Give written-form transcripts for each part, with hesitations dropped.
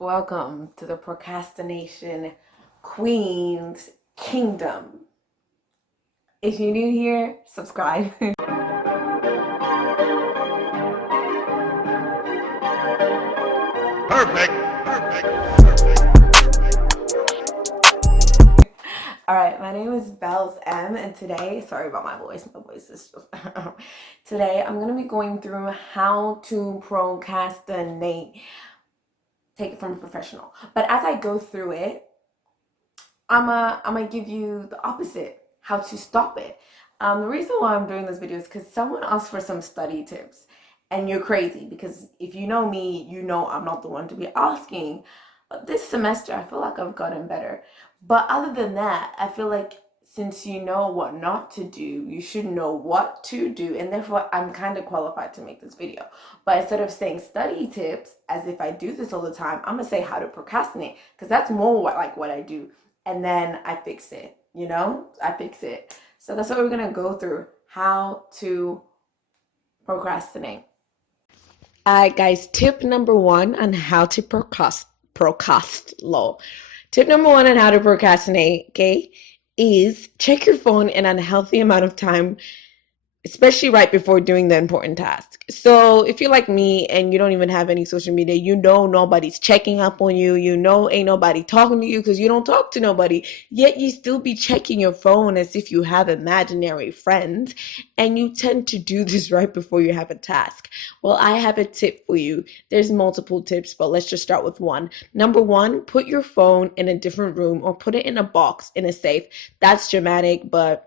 Welcome to the procrastination queen's kingdom. If you're new here, subscribe. Perfect. All right, my name is Bells M, and today, sorry about my voice is just, today I'm going to be going through how to procrastinate. Take it from a professional. But as I go through it, I'm gonna give you the opposite, how to stop it. The reason why I'm doing this video is because someone asked for some study tips, and you're crazy because if you know me, you know I'm not the one to be asking. But this semester, I feel like I've gotten better. But other than that, I feel like since you know what not to do, you should know what to do, and therefore I'm kind of qualified to make this video. But instead of saying study tips, as if I do this all the time, I'm gonna say how to procrastinate because that's more like what I do, and then I fix it, I fix it. So that's what we're gonna go through, how to procrastinate. All right, guys, tip number one on how to procrastinate. Tip number one on how to procrastinate, okay, is check your phone an unhealthy amount of time, especially right before doing the important task. So if you're like me and you don't even have any social media, you know nobody's checking up on you, you know ain't nobody talking to you because you don't talk to nobody, yet you still be checking your phone as if you have imaginary friends, and you tend to do this right before you have a task. Well, I have a tip for you. There's multiple tips, but let's just start with one. Number one, put your phone in a different room or put it in a box in a safe. That's dramatic, but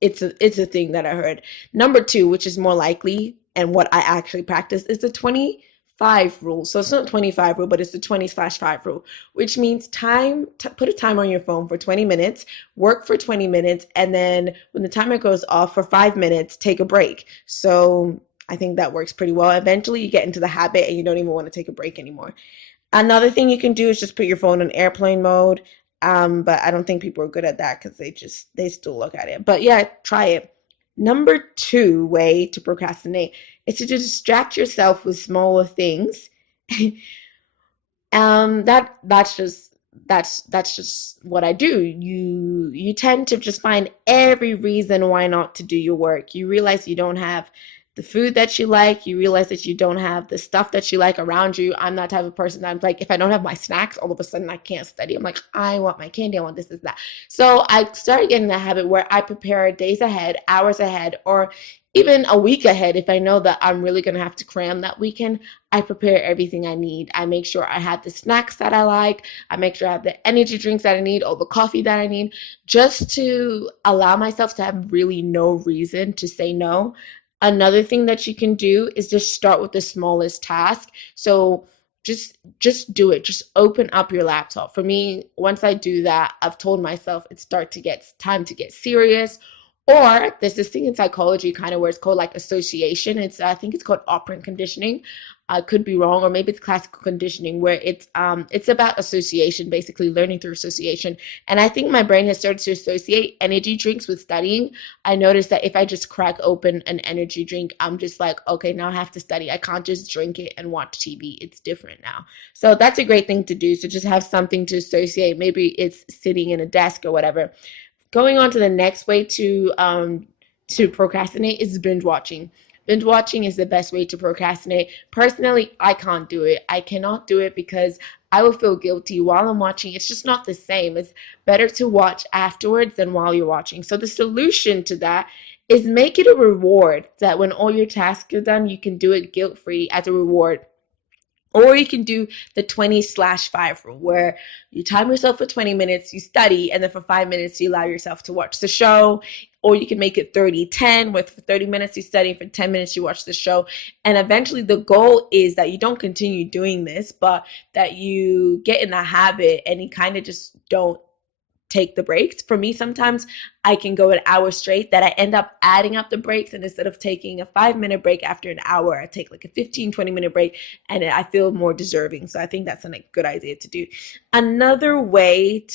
it's a thing that I heard. Number two, which is more likely and what I actually practice, is the 25 rule. So it's not 25 rule, but it's the 20/5 rule, which means put a time on your phone for 20 minutes, work for 20 minutes, and then when the timer goes off for 5 minutes, take a break. So I think that works pretty well. Eventually you get into the habit and you don't even want to take a break anymore. Another thing you can do is just put your phone in airplane mode. But I don't think people are good at that because they still look at it. But yeah, try it. Number two way to procrastinate is to distract yourself with smaller things. That's just what I do. You tend to just find every reason why not to do your work. You realize you don't have the food that you like. You realize that you don't have the stuff that you like around you. I'm that type of person that I'm like, if I don't have my snacks, all of a sudden I can't study. I'm like, I want my candy. I want this, that. So I started getting the habit where I prepare days ahead, hours ahead, or even a week ahead. If I know that I'm really going to have to cram that weekend, I prepare everything I need. I make sure I have the snacks that I like. I make sure I have the energy drinks that I need or the coffee that I need, just to allow myself to have really no reason to say no. Another thing that you can do is just start with the smallest task. So just do it. Just open up your laptop. For me, once I do that, I've told myself it's time to get serious. Or there's this thing in psychology kind of where it's called like association. I think it's called operant conditioning. I could be wrong, or maybe it's classical conditioning where it's about association, basically learning through association. And I think my brain has started to associate energy drinks with studying. I noticed that if I just crack open an energy drink, I'm just like, okay, now I have to study. I can't just drink it and watch TV. It's different now. So that's a great thing to do. So just have something to associate. Maybe it's sitting in a desk or whatever. Going on to the next way to procrastinate is binge watching. Binge watching is the best way to procrastinate. Personally, I can't do it. I cannot do it because I will feel guilty while I'm watching. It's just not the same. It's better to watch afterwards than while you're watching. So the solution to that is make it a reward that when all your tasks are done, you can do it guilt-free as a reward. Or you can do the 20/5 rule where you time yourself for 20 minutes, you study, and then for 5 minutes you allow yourself to watch the show. Or you can make it 30/10, where for 30 minutes you study, for 10 minutes you watch the show. And eventually the goal is that you don't continue doing this, but that you get in the habit and you kind of just don't take the breaks. For me, sometimes I can go an hour straight that I end up adding up the breaks, and instead of taking a 5 minute break after an hour, I take like a 15-20 minute break, and I feel more deserving. So I think that's a good idea to do. Another way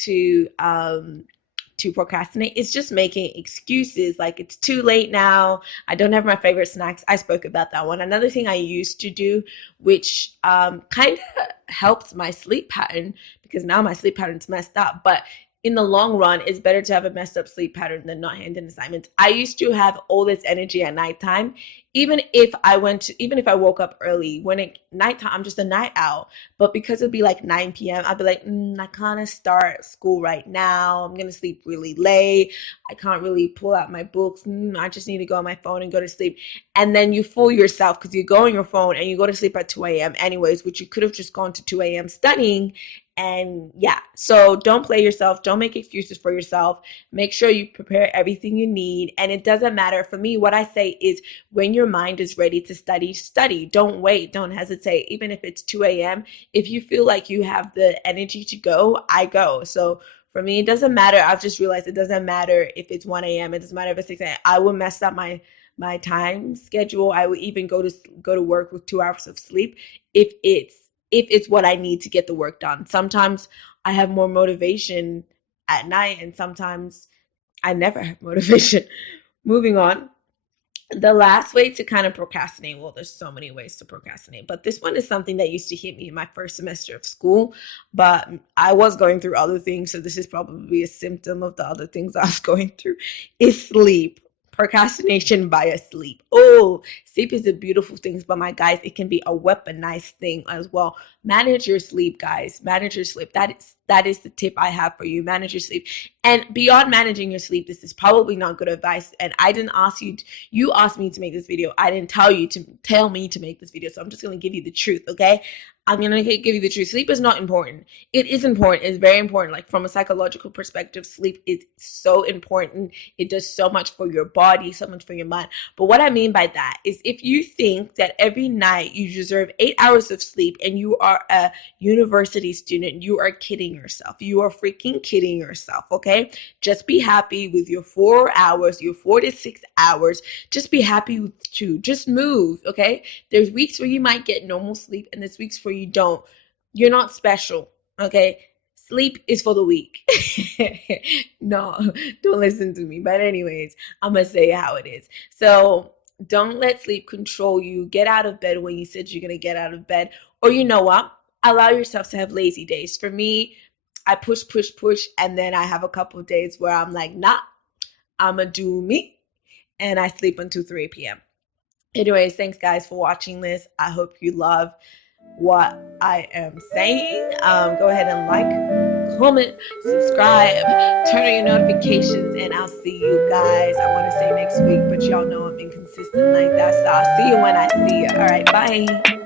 to procrastinate is just making excuses like it's too late now, I don't have my favorite snacks. I spoke about that one. Another thing I used to do, which kind of helps my sleep pattern, because now my sleep pattern's messed up, but in the long run, it's better to have a messed up sleep pattern than not hand in assignments. I used to have all this energy at nighttime, even if I woke up early. When it nighttime, I'm just a night owl. But because it'd be like 9 p.m., I'd be like, I can't start school right now. I'm gonna sleep really late. I can't really pull out my books. I just need to go on my phone and go to sleep. And then you fool yourself because you go on your phone and you go to sleep at 2 a.m. anyways, which you could have just gone to 2 a.m. studying. And yeah, so don't play yourself. Don't make excuses for yourself. Make sure you prepare everything you need. And it doesn't matter. For me, what I say is when your mind is ready to study, study. Don't wait. Don't hesitate. Even if it's 2 a.m., if you feel like you have the energy to go, I go. So for me, it doesn't matter. I've just realized it doesn't matter if it's 1 a.m. It doesn't matter if it's 6 a.m. I will mess up my time schedule. I would even go to work with 2 hours of sleep if it's what I need to get the work done. Sometimes I have more motivation at night, and sometimes I never have motivation. Moving on. The last way to kind of procrastinate, well, there's so many ways to procrastinate, but this one is something that used to hit me in my first semester of school, but I was going through other things, so this is probably a symptom of the other things I was going through, is sleep. Procrastination via sleep. Oh, sleep is a beautiful thing, but my guys, it can be a weaponized thing as well. Manage your sleep, guys. Manage your sleep. That is the tip I have for you. Manage your sleep. And beyond managing your sleep, this is probably not good advice. And I didn't ask you, you asked me to make this video. I didn't tell me to make this video. So I'm just going to give you the truth, okay? I'm going to give you the truth. Sleep is not important. It is important. It's very important. Like from a psychological perspective, sleep is so important. It does so much for your body, so much for your mind. But what I mean by that is if you think that every night you deserve 8 hours of sleep and you are a university student, you are kidding yourself. You are freaking kidding yourself, okay? Just be happy with your 4 hours, your 4 to 6 hours. Just be happy with 2. Just move, okay? There's weeks where you might get normal sleep and there's weeks where you don't. You're not special, okay? Sleep is for the weak. No, don't listen to me. But anyways, I'm going to say how it is. So don't let sleep control you. Get out of bed when you said you're going to get out of bed. Or you know what? Allow yourself to have lazy days. For me, I push, and then I have a couple of days where I'm like, nah, I'm going to do me. And I sleep until 3 p.m. Anyways, thanks guys for watching this. I hope you love what I am saying. Go ahead and like, comment, subscribe, turn on your notifications, and I'll see you guys. I want to say next week, but y'all know I'm inconsistent like that, so I'll see you when I see you. All right, bye.